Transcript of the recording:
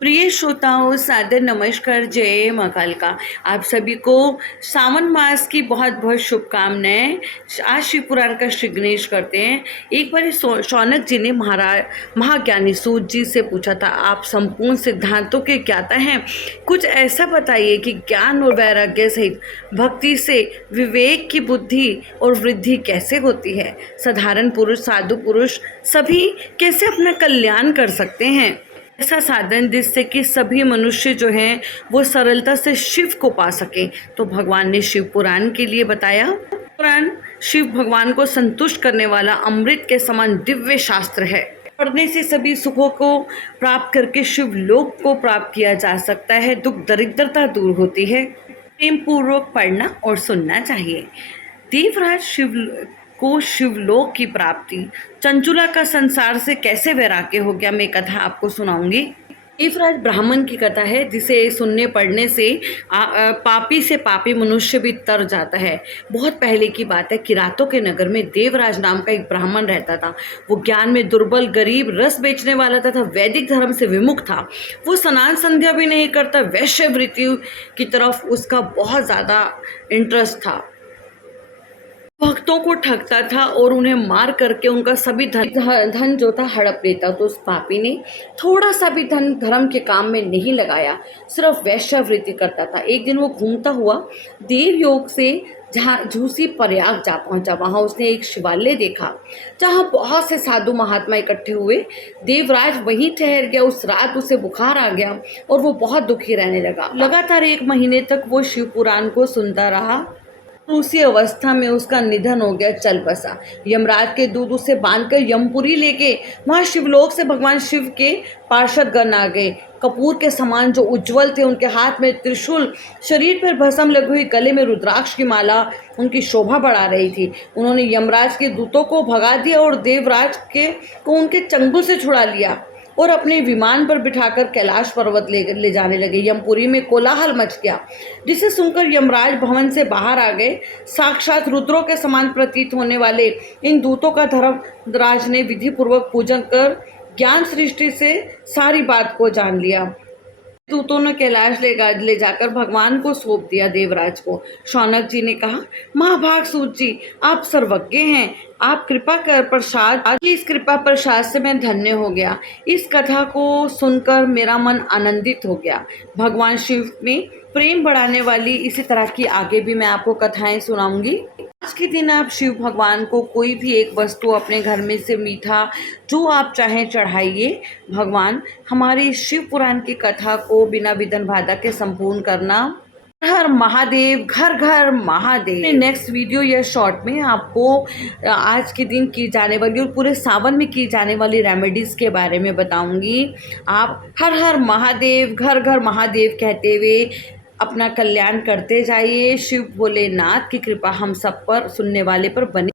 प्रिय श्रोताओं, सादर नमस्कार, जय माँ कालिका। आप सभी को सावन मास की बहुत बहुत शुभकामनाएं। आज शिव पुराण का श्री गणेश करते हैं। एक बार शौनक जी ने महाज्ञानी सूत जी से पूछा था, आप संपूर्ण सिद्धांतों के ज्ञाता हैं, कुछ ऐसा बताइए कि ज्ञान और वैराग्य सहित भक्ति से विवेक की बुद्धि और वृद्धि कैसे होती है। साधारण पुरुष, साधु पुरुष सभी कैसे अपना कल्याण कर सकते हैं। ऐसा साधन जिससे कि सभी मनुष्य जो हैं वो सरलता से शिव को पा सके। तो भगवान ने शिव पुराण के लिए बताया। पुराण शिव भगवान को संतुष्ट करने वाला अमृत के समान दिव्य शास्त्र है। पढ़ने से सभी सुखों को प्राप्त करके शिव लोक को प्राप्त किया जा सकता है। दुख दरिद्रता दूर होती है। प्रेम पूर्वक पढ़ना और सुनना चाहिए। देवराज शिव को शिवलोक की प्राप्ति। चंचुला का संसार से कैसे वैराग्य हो गया, मैं कथा आपको सुनाऊंगी। देवराज ब्राह्मण की कथा है, जिसे सुनने पढ़ने से पापी से पापी मनुष्य भी तर जाता है। बहुत पहले की बात है। किरातों के नगर में देवराज नाम का एक ब्राह्मण रहता था। वो ज्ञान में दुर्बल, गरीब, रस बेचने वाला तथा वैदिक धर्म से विमुख था। वो स्नान संध्या भी नहीं करता। वैश्यवृत्ति की तरफ उसका बहुत ज़्यादा इंटरेस्ट था। भक्तों को ठगता था और उन्हें मार करके उनका सभी धन जो था हड़प लेता। तो उस पापी ने थोड़ा सा भी धन धर्म के काम में नहीं लगाया, सिर्फ वैश्यावृत्ति करता था। एक दिन वो घूमता हुआ देवयोग से जहाँ झूसी प्रयाग जा पहुंचा। वहाँ उसने एक शिवालय देखा जहाँ बहुत से साधु महात्मा इकट्ठे हुए। देवराज वहीं ठहर गया। उस रात उसे बुखार आ गया और वो बहुत दुखी रहने लगा। लगातार 1 महीने तक वो शिव पुराण को सुनता रहा। उसी अवस्था में उसका निधन हो गया, चल बसा। यमराज के दूत उसे बांधकर यमपुरी लेके वहां शिवलोक से भगवान शिव के पार्षद गण आ गए। कपूर के समान जो उज्जवल थे, उनके हाथ में त्रिशूल, शरीर पर भस्म लगी हुई, गले में रुद्राक्ष की माला उनकी शोभा बढ़ा रही थी। उन्होंने यमराज के दूतों को भगा दिया और देवराज को उनके चंगुल से छुड़ा लिया और अपने विमान पर बिठाकर कैलाश पर्वत ले जाने लगे। यमपुरी में कोलाहल मच गया, जिसे सुनकर यमराज भवन से बाहर आ गए। साक्षात रुद्रों के समान प्रतीत होने वाले इन दूतों का धर्मराज ने विधि पूर्वक पूजन कर ज्ञान सृष्टि से सारी बात को जान लिया। दूतों ने कैलाश ले जाकर भगवान को सौंप दिया देवराज को। शौनक जी ने कहा, महाभाग सूत जी, आप सर्वज्ञ हैं। आप कृपा कर प्रसाद, इस कृपा प्रसाद से मैं धन्य हो गया। इस कथा को सुनकर मेरा मन आनंदित हो गया। भगवान शिव में प्रेम बढ़ाने वाली इसी तरह की आगे भी मैं आपको कथाएं सुनाऊंगी। आज के दिन आप शिव भगवान को कोई भी एक वस्तु अपने घर में से मीठा जो आप चाहें चढ़ाइए। भगवान हमारी शिव पुराण की कथा को बिना विघ्न बाधा के संपूर्ण करना। हर हर महादेव, घर घर महादेव। नेक्स्ट वीडियो या शॉर्ट में आपको आज के दिन की जाने वाली और पूरे सावन में की जाने वाली रेमेडीज के बारे में बताऊंगी। आप हर हर महादेव, घर घर महादेव कहते हुए अपना कल्याण करते जाइए। शिव भोलेनाथ की कृपा हम सब पर, सुनने वाले पर बनी।